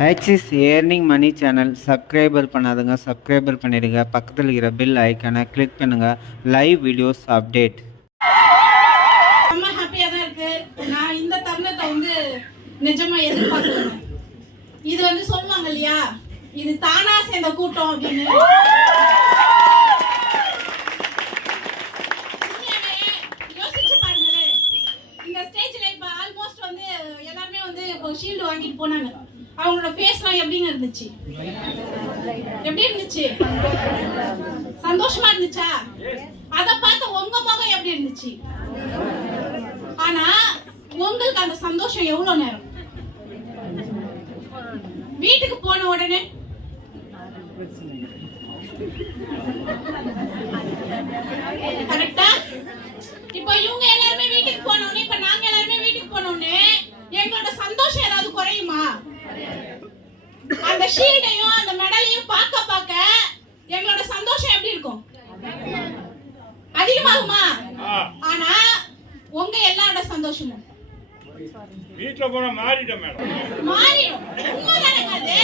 ஹெச்இஸ் earning money channel subscriber பண்ணாதுங்க, subscriber பண்ணிடுங்க. பக்கத்தில் இருக்கிற பெல் ஐக்கானை கிளிக் பண்ணுங்க. Live videos update. ரொம்ப ஹாப்பியாக தான் இருக்கு. நான் இந்த தருணத்தை நிஜமா எதிர்பார்க்கல. இது சொல்லுவாங்க இல்லையா, இது தானா சேர்ந்த கூட்டம் அப்படின்னு. யோசிச்சு பாருங்களேன், இந்த ஸ்டேஜ்ல இப்ப ஆல்மோஸ்ட் எல்லாருமே இப்போ ஷீல்டு வாங்கிட்டு போனாங்க. அவங்களோட ஃபேஸ்லாம் எப்படிங்க இருந்துச்சு? எப்படி இருந்துச்சு? சந்தோஷமா இருந்துச்சா? அத பார்த்த உங்க முகம் எப்படி இருந்துச்சு? ஆனா உங்களுக்கு அந்த சந்தோஷம் எவ்வளவு நேரம்? வீட்டுக்கு போன உடனே கரெக்டா? இப்போ இவங்க எல்லாருமே வீட்டுக்கு போனோடனே, இப்ப நாங்க எல்லாருமே வீட்டுக்கு போனோடனே எங்களோட சந்தோஷம் ஏதாவது குறையுமா? அந்த ஷீல்டையும் அந்த மெடலையும் பார்க்க எங்களோட சந்தோஷம் எப்படி இருக்கும்? அதிகமாகுமா? ஆனா உங்க எல்லாரோட சந்தோஷமும் வீட்ல போனா மாறிடும் மேடம். மாறிடும். உண்மைதானே அது?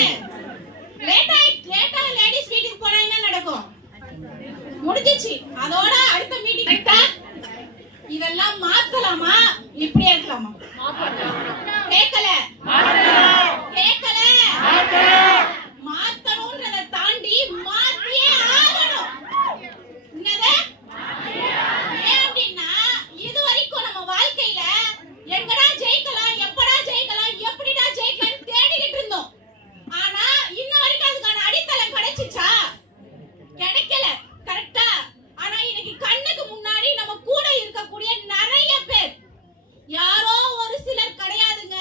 லேட்டா லேடிஸ் வீட்டுக்கு போனா என்ன நடக்கும்? முடிஞ்சிச்சு, அதோட அடுத்த மீட்டிங். கரெக்ட்டா? இதெல்லாம் மாத்தலாமா? இப்படியே இருக்கலாமா? கேட்கல கேட்கல மாத்தணும்ன்றத தாண்டி மாத்தியே ஆகணும். என்னது? ஏன் அப்படின்னா, இது வரைக்கும் நம்ம வாழ்க்கையில எங்கடா ஜெயிக்கலாம், எப்படா ஜெயிக்கலாம், எப்படிடா ஜெயிக்கலாம் தேடிக்கிட்டு இருந்தோம். ஆனா இன்ன வரைக்கும் அதுக்கான அடித்தளம் கிடைச்சிச்சா? கிடைக்கல. கரெக்டா? ஆனா இன்னைக்கு கண்ணுக்கு முன்னாடி நம்ம கூட இருக்கக்கூடிய நிறைய பேர், யாரோ ஒரு சிலர் கிடையாதுங்க,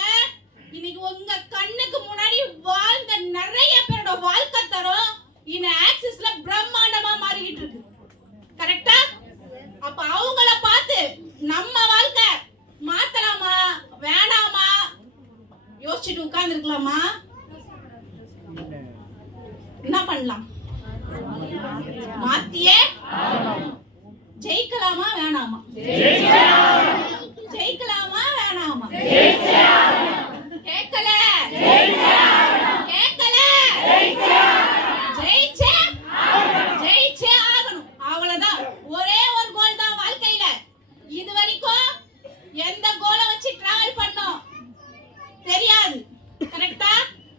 இன்னைக்கு உங்க கண்ணுக்கு முன்னாடி வாழ்ந்த நிறைய பேரோட வாழ்க்கை தரம் இந்த ஆக்சிஸ்ல பிரம்மாண்டமா மாறிக்கிட்டு இருக்கு. கரெக்டா? அப்ப அவங்கள பார்த்து நம்ம வாழ்க்கை மாத்தலாமா வேணாமா யோசிச்சுட்டு உட்கார்ந்து இருக்கலாமா? என்ன பண்ணலாம்? மாத்தியே ஜெயிக்கலாமா வேணாமா? ஜெயிக்கலாமா வேணாமா? கேட்கல கேட்கல ஜெயிச்சே ஆகணும். அவ்வளவுதான். ஒரே ஒரு கோல் தான் வாழ்க்கையில. இது வரைக்கும் எந்த கோலை வச்சு டிராவல் பண்ணோம் தெரியாது. கரெக்டா?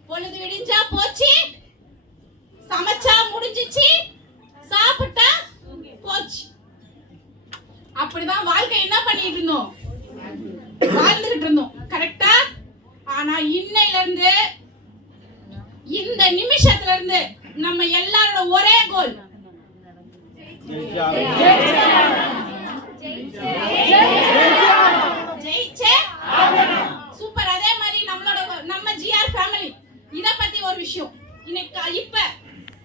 பொழுது விடிஞ்சா போச்சு, சமைச்சா முடிஞ்சிச்சு, சாப்பிட்டா போச்சு. அப்படிதான் வாழ்க்கை என்ன பண்ணிட்டு இருந்தோம்? வாழ்ந்துட்டு இருந்தோம். கரெக்டா? ஆனா இன்னையில இருந்து, இந்த நிமிஷத்துல இருந்து நம்ம எல்லாரோட ஒரே கோல் ஜெயிச்சே. சூப்பர். அதே மாதிரி நம்ம ஜிஆர் ஃபேமிலி இத பத்தி ஒரு விஷயம். இன்னைக்கு இப்ப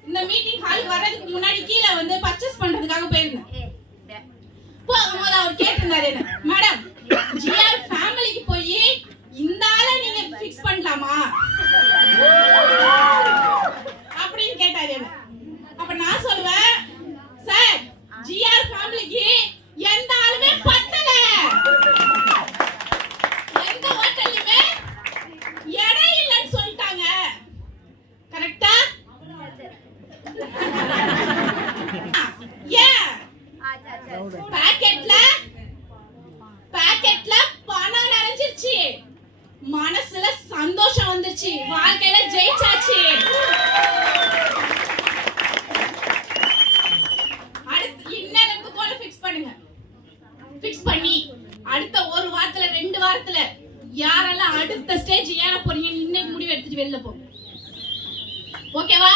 இந்த மீட்டிங் ஹாலுக்கு வர்றதுக்கு முன்னாடி கீழே பர்ச்சேஸ் பண்றதுக்காக போயிருந்தேன். போகும்போது அவர் கேட்டிருந்தாரு என்ன, மேடம் ஜிஆர் ஃபேமிலிக்கு போய் இந்த ஆளை நீங்க ஃபிக்ஸ் பண்ணலாமா அப்படின்னு கேட்டாரு என்ன. அப்ப நான் சொல்லுவேன், சார் ஜிஆர் ஃபேமிலிக்கு எந்த ஆளுமே பத்தல, எந்த ஹோட்டல்லையுமே இடம் இல்லைன்னு சொல்லிட்டாங்க. கரெக்டா? பாக்கெட்ல பணம் நிறைஞ்சிருச்சு, மனசுல சந்தோஷம் வந்துருச்சு, வாழ்க்கையில ஜெயிச்சாச்சு. அடுத்து இன்னும் கோலை ஃபிக்ஸ் பண்ணுங்க. ஃபிக்ஸ் பண்ணி அடுத்த ஒரு வாரத்துல 2 வாரத்துல யாரெல்லாம் அடுத்த ஸ்டேஜ் ஏற போறீங்க இன்னைக்கு முடிவு எடுத்துட்டு வெளில போங்க. ஓகேவா?